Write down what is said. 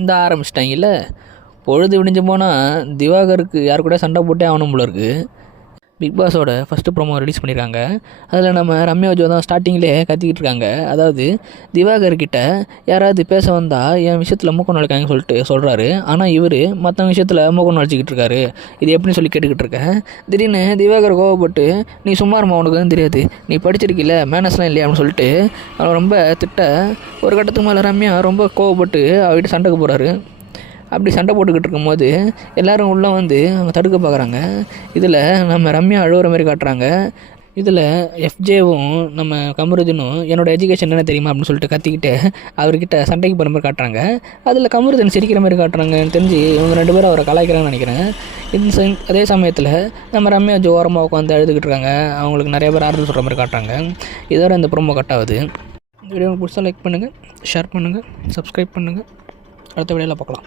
இந்த ஆரம்பிச்சிட்டாங்கல்ல. பொழுது விடிஞ்சு போனால் திவாகருக்கு யார் கூட சண்டை போட்டே ஆகணும் போல இருக்குது. பிக் பாஸோட ஃபஸ்ட்டு ப்ரோமோ ரிலீஸ் பண்ணியிருக்காங்க. அதில் நம்ம ரம்யா விஜய் தான் ஸ்டார்டிங்லேயே கத்திக்கிட்டு இருக்காங்க. அதாவது திவாகர்கிட்ட யாராவது பேச வந்தால் என் விஷயத்தில் மூக்கம் நுழைக்காங்கன்னு சொல்லிட்டு சொல்கிறாரு. ஆனால் இவர் மற்ற விஷயத்தில் மூக்கம் நுழைச்சிக்கிட்டு இருக்காரு. இது எப்படின்னு சொல்லி கேட்டுக்கிட்டு இருக்கேன். திடீர்னு திவாகர் கோவப்பட்டு நீ சும்மா இருமா, உனக்கு வந்து தெரியாது, நீ படிச்சிருக்கில்ல, மேனஸ்லாம் இல்லையா அப்படின்னு சொல்லிட்டு அவன் ரொம்ப திட்ட. ஒரு கட்டத்துக்கு மேலே ரம்யா ரொம்ப கோவப்பட்டு அவர்கிட்ட சண்டைக்கு போகிறாரு. அப்படி சண்டை போட்டுக்கிட்டு இருக்கும்போது எல்லோரும் உள்ளே வந்து அவங்க தடுக்க பார்க்குறாங்க. இதில் நம்ம ரம்யா அழுகிற மாதிரி காட்டுறாங்க. இதில் எஃப்ஜேவும் நம்ம கமருதீனும் என்னோடய எஜுகேஷன் என்ன தெரியுமா அப்படின்னு சொல்லிட்டு கத்திக்கிட்டு அவர்கிட்ட சண்டைக்கு போகிற மாதிரி காட்டுறாங்க. அதில் கமருதீன் சிரிக்கிற மாதிரி காட்டுறாங்க. எனக்கு தெரிஞ்சு இவங்க 2 பேரும் அவரை கலாய்க்கிறாங்கன்னு நினைக்கிறேன். அதே சமயத்தில் நம்ம ரம்யா ஓரமாக உட்காந்து அழுதுகிட்டு இருக்காங்க. அவங்களுக்கு நிறைய பேர் ஆறுதல் சொல்கிற மாதிரி காட்டுறாங்க. இதோட இந்த ப்ரோமோ கட் ஆகுது. இந்த வீடியோ பிடிச்சா லைக் பண்ணுங்கள், ஷேர் பண்ணுங்கள், சப்ஸ்கிரைப் பண்ணுங்கள். அடுத்த வீடியோவில் பார்க்கலாம்.